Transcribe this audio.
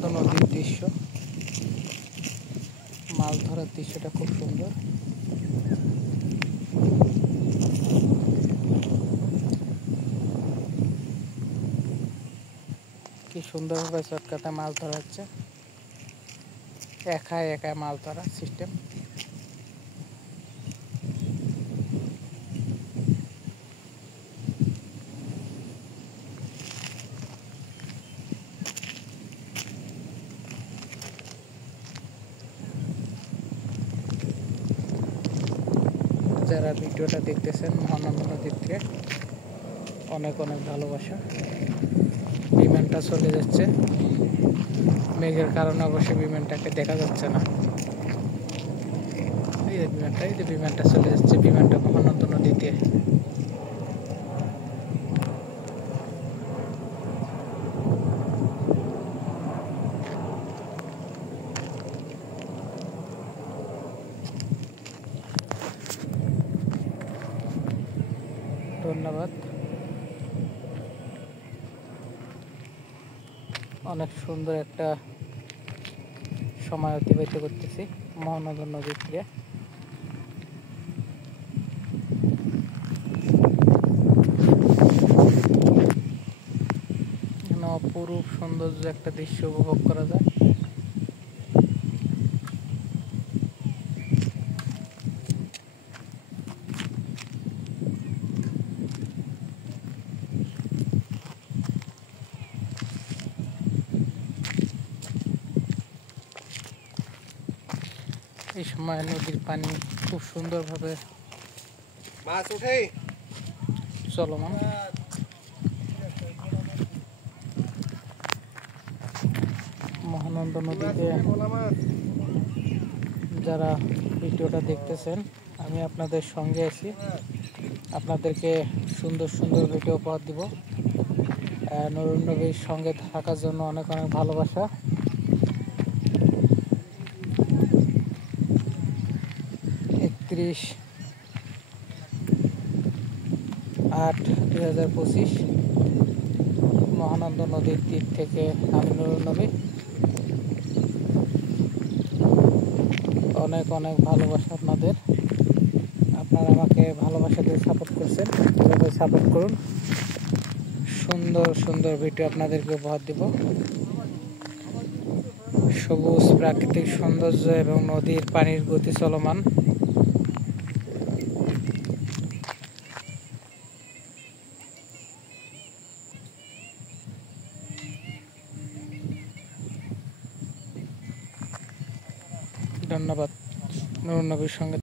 মহানন্দা নদীর দৃশ্য, মাছ ধরার দৃশ্যটা খুব সুন্দর। কি সুন্দরভাবে চটকাতে মাছ ধরা হচ্ছে, একাই একাই মাছ ধরার সিস্টেম। যারা ভিডিওটা দেখতেছেন মহানন্দা নদীর থেকে অনেক অনেক ভালোবাসা। বিমানটা চলে যাচ্ছে, মেঘের কারণে অবশ্যই বিমানটাকে দেখা যাচ্ছে না। এই যে বিমানটা চলে যাচ্ছে, বিমানটা মহানন্দা নদীতে। ধন্যবাদ। অনেক সুন্দর একটা সময় অতিবাহিত করতেছি মহানন্দা নদীর তীরে। অপরূপ সৌন্দর্য একটা দৃশ্য উপভোগ করা যায়। এই সময় নদীর পানি খুব সুন্দরভাবে মাছ উঠে চলমান। মহানন্দা নদীতে যারা ভিডিওটা দেখতেছেন, আমি আপনাদের সঙ্গে আছি, আপনাদেরকে সুন্দর সুন্দর ভিডিও উপহার দিব। নুরুন নবীর সঙ্গে থাকার জন্য অনেক অনেক ভালোবাসা। ত্রিশ 8/2025 মহানন্দা নদীর তীর থেকে আমি নুরুন নবী। অনেক অনেক ভালোবাসা আপনাদের। আপনারা আমাকে ভালোবাসা দিয়ে সাপোর্ট করছেন, এভাবে সাপোর্ট করুন। সুন্দর সুন্দর ভিডিও আপনাদেরকে উপহার দিব। সবুজ প্রাকৃতিক সৌন্দর্য এবং নদীর পানির গতি চলমান। ধন্যবাদ নুরুন নবীর সঙ্গে।